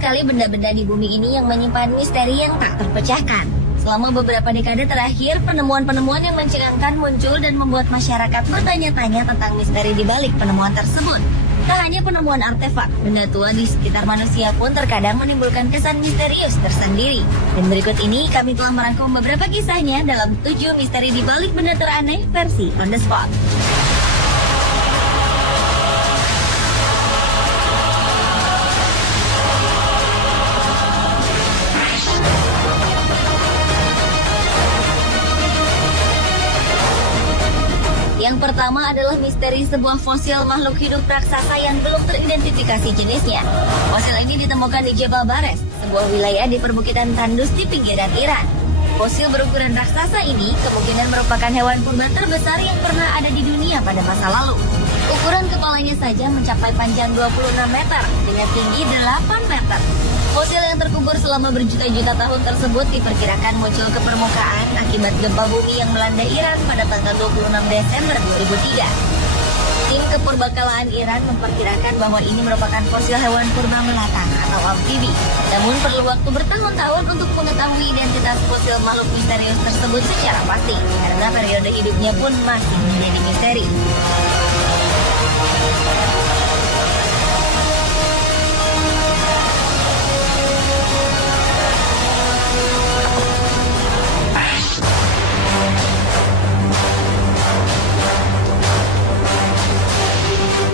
sekali benda-benda di bumi ini yang menyimpan misteri yang tak terpecahkan. Selama beberapa dekade terakhir, penemuan-penemuan yang mencengangkan muncul dan membuat masyarakat bertanya-tanya tentang misteri di balik penemuan tersebut. Tak hanya penemuan artefak, benda tua di sekitar manusia pun terkadang menimbulkan kesan misterius tersendiri. Dan berikut ini kami telah merangkum beberapa kisahnya dalam 7 misteri di balik benda teraneh versi On The Spot. Yang pertama adalah misteri sebuah fosil makhluk hidup raksasa yang belum teridentifikasi jenisnya. Fosil ini ditemukan di Jebel Bares, sebuah wilayah di perbukitan tandus di pinggiran Iran. Fosil berukuran raksasa ini kemungkinan merupakan hewan purba terbesar yang pernah ada di dunia pada masa lalu. Ukuran kepalanya saja mencapai panjang 26 meter dengan tinggi 8 meter. Fosil yang terkubur selama berjuta-juta tahun tersebut diperkirakan muncul ke permukaan akibat gempa bumi yang melanda Iran pada tanggal 26 Desember 2003. Tim kepurbakalaan Iran memperkirakan bahwa ini merupakan fosil hewan purba melata atau amfibi. Namun perlu waktu bertahun-tahun untuk mengetahui identitas fosil makhluk misterius tersebut secara pasti, karena periode hidupnya pun masih menjadi misteri.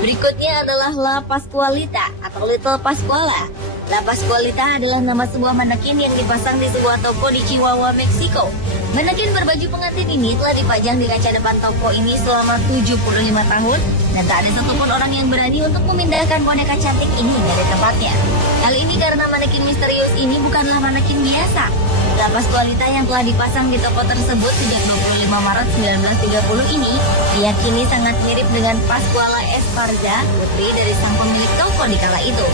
Berikutnya adalah La Pascualita atau Little Pascuala. La Pascualita adalah nama sebuah manekin yang dipasang di sebuah toko di Chihuahua, Meksiko. Manekin berbaju pengantin ini telah dipajang di kaca depan toko ini selama 75 tahun dan tak ada satupun orang yang berani untuk memindahkan boneka cantik ini dari tempatnya. Hal ini karena manekin misterius ini bukanlah manekin biasa. La Pascualita yang telah dipasang di toko tersebut sejak 25 Maret 1930 ini diyakini sangat mirip dengan Pascuala Esparza, putri dari sang pemilik toko di kala itu.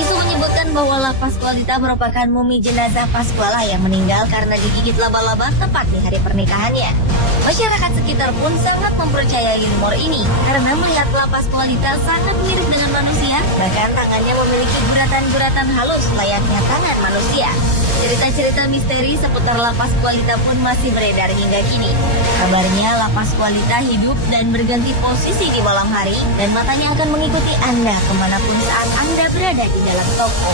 Isu menyebutkan bahwa La Pascualita merupakan mumi jenazah Pascuala yang meninggal karena digigit laba-laba tepat di hari pernikahannya. Masyarakat sekitar pun sangat mempercayai rumor ini karena melihat La Pascualita sangat mirip dengan manusia, bahkan tangannya memiliki guratan-guratan halus layaknya tangan manusia. Cerita-cerita misteri seputar La Pascualita pun masih beredar hingga kini. Kabarnya La Pascualita hidup dan berganti posisi di malam hari dan matanya akan mengikuti Anda kemanapun saat Anda berada di dalam toko.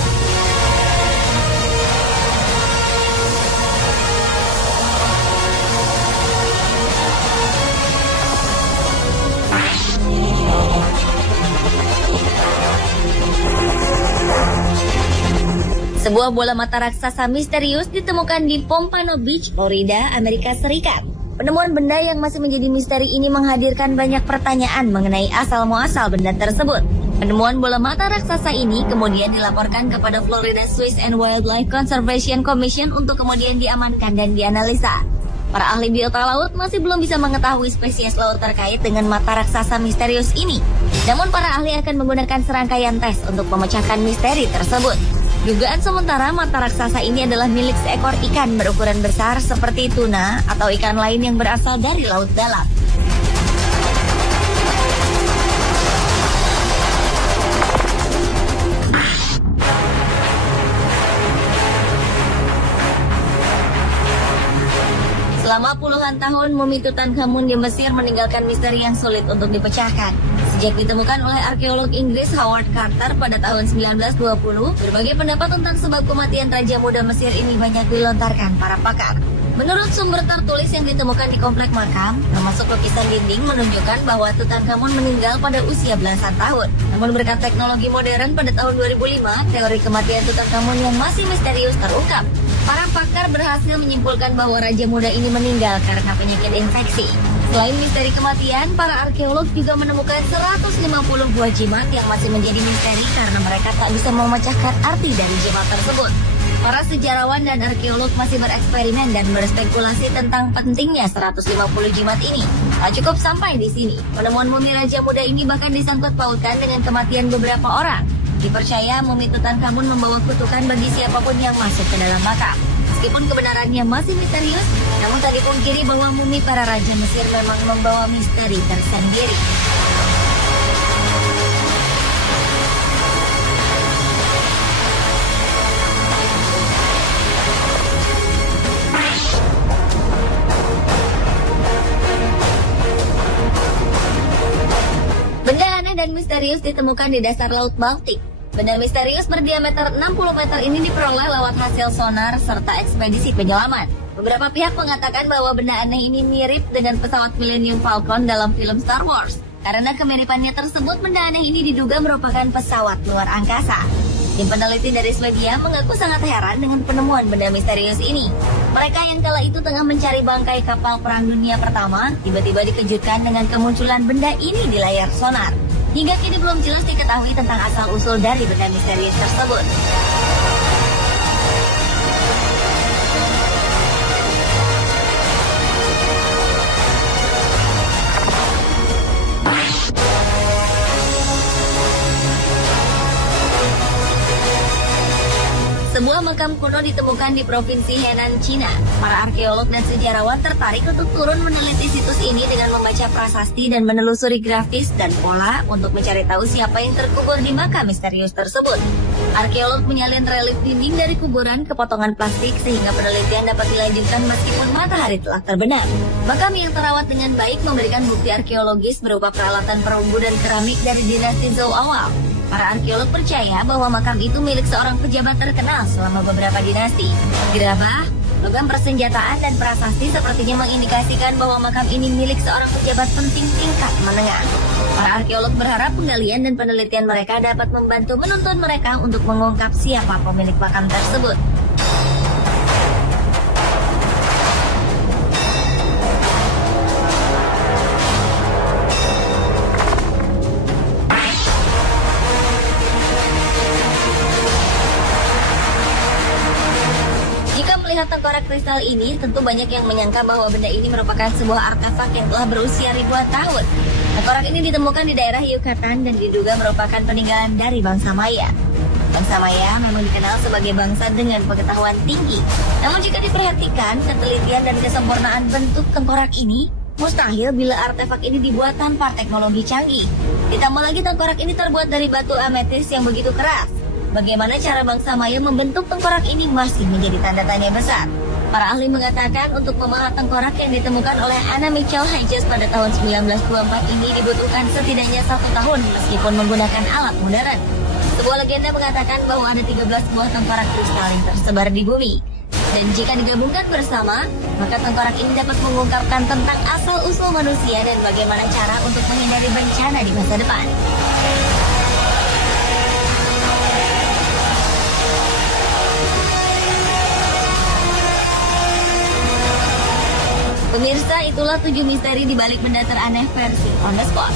Sebuah bola mata raksasa misterius ditemukan di Pompano Beach, Florida, Amerika Serikat. Penemuan benda yang masih menjadi misteri ini menghadirkan banyak pertanyaan mengenai asal-muasal benda tersebut. Penemuan bola mata raksasa ini kemudian dilaporkan kepada Florida Fish and Wildlife Conservation Commission untuk kemudian diamankan dan dianalisa. Para ahli biota laut masih belum bisa mengetahui spesies laut terkait dengan mata raksasa misterius ini. Namun para ahli akan menggunakan serangkaian tes untuk memecahkan misteri tersebut. Dugaan sementara mata raksasa ini adalah milik seekor ikan berukuran besar seperti tuna atau ikan lain yang berasal dari laut dalam. Selama puluhan tahun, mumi Tutankhamun di Mesir meninggalkan misteri yang sulit untuk dipecahkan. Sejak ditemukan oleh arkeolog Inggris Howard Carter pada tahun 1920, berbagai pendapat tentang sebab kematian Raja Muda Mesir ini banyak dilontarkan para pakar. Menurut sumber tertulis yang ditemukan di komplek makam, termasuk lukisan dinding menunjukkan bahwa Tutankhamun meninggal pada usia belasan tahun. Namun berkat teknologi modern pada tahun 2005, teori kematian Tutankhamun yang masih misterius terungkap. Para pakar berhasil menyimpulkan bahwa Raja Muda ini meninggal karena penyakit infeksi. Selain misteri kematian, para arkeolog juga menemukan 150 buah jimat yang masih menjadi misteri karena mereka tak bisa memecahkan arti dari jimat tersebut. Para sejarawan dan arkeolog masih bereksperimen dan berspekulasi tentang pentingnya 150 jimat ini. Tak cukup sampai di sini, penemuan mumi Raja Muda ini bahkan disangkut pautkan dengan kematian beberapa orang. Dipercaya mumi Tutankhamun membawa kutukan bagi siapapun yang masuk ke dalam makam. Meskipun kebenarannya masih misterius, namun tak dipungkiri bahwa mumi para raja Mesir memang membawa misteri tersendiri. dan misterius ditemukan di dasar Laut Baltik. Benda misterius berdiameter 60 meter ini diperoleh lewat hasil sonar serta ekspedisi penyelaman. Beberapa pihak mengatakan bahwa benda aneh ini mirip dengan pesawat Millennium Falcon dalam film Star Wars. Karena kemiripannya tersebut, benda aneh ini diduga merupakan pesawat luar angkasa. Tim peneliti dari Swedia mengaku sangat heran dengan penemuan benda misterius ini. Mereka yang kala itu tengah mencari bangkai kapal Perang Dunia Pertama, tiba-tiba dikejutkan dengan kemunculan benda ini di layar sonar. Hingga kini belum jelas diketahui tentang asal-usul dari benda misterius tersebut. Sebuah makam kuno ditemukan di Provinsi Henan, Cina. Para arkeolog dan sejarawan tertarik untuk turun meneliti situs ini dengan membaca prasasti dan menelusuri grafis dan pola untuk mencari tahu siapa yang terkubur di makam misterius tersebut. Arkeolog menyalin relief dinding dari kuburan ke potongan plastik sehingga penelitian dapat dilanjutkan meskipun matahari telah terbenam. Makam yang terawat dengan baik memberikan bukti arkeologis berupa peralatan perunggu dan keramik dari dinasti Zhou awal. Para arkeolog percaya bahwa makam itu milik seorang pejabat terkenal selama beberapa dinasti. Gerabah, logam persenjataan, dan prasasti sepertinya mengindikasikan bahwa makam ini milik seorang pejabat penting tingkat menengah. Para arkeolog berharap penggalian dan penelitian mereka dapat membantu menuntun mereka untuk mengungkap siapa pemilik makam tersebut. Melihat tengkorak kristal ini, tentu banyak yang menyangka bahwa benda ini merupakan sebuah artefak yang telah berusia ribuan tahun. Tengkorak ini ditemukan di daerah Yucatan dan diduga merupakan peninggalan dari bangsa Maya. Bangsa Maya memang dikenal sebagai bangsa dengan pengetahuan tinggi. Namun jika diperhatikan, ketelitian dan kesempurnaan bentuk tengkorak ini mustahil bila artefak ini dibuat tanpa teknologi canggih. Ditambah lagi tengkorak ini terbuat dari batu ametis yang begitu keras. Bagaimana cara bangsa Maya membentuk tengkorak ini masih menjadi tanda tanya besar. Para ahli mengatakan untuk memahat tengkorak yang ditemukan oleh Hannah Mitchell Hedges pada tahun 1924 ini dibutuhkan setidaknya 1 tahun meskipun menggunakan alat modern. Sebuah legenda mengatakan bahwa ada 13 buah tengkorak kristalin tersebar di bumi. Dan jika digabungkan bersama, maka tengkorak ini dapat mengungkapkan tentang asal-usul manusia dan bagaimana cara untuk menghindari bencana di masa depan. Pemirsa, itulah 7 misteri di balik benda teraneh versi On The Spot.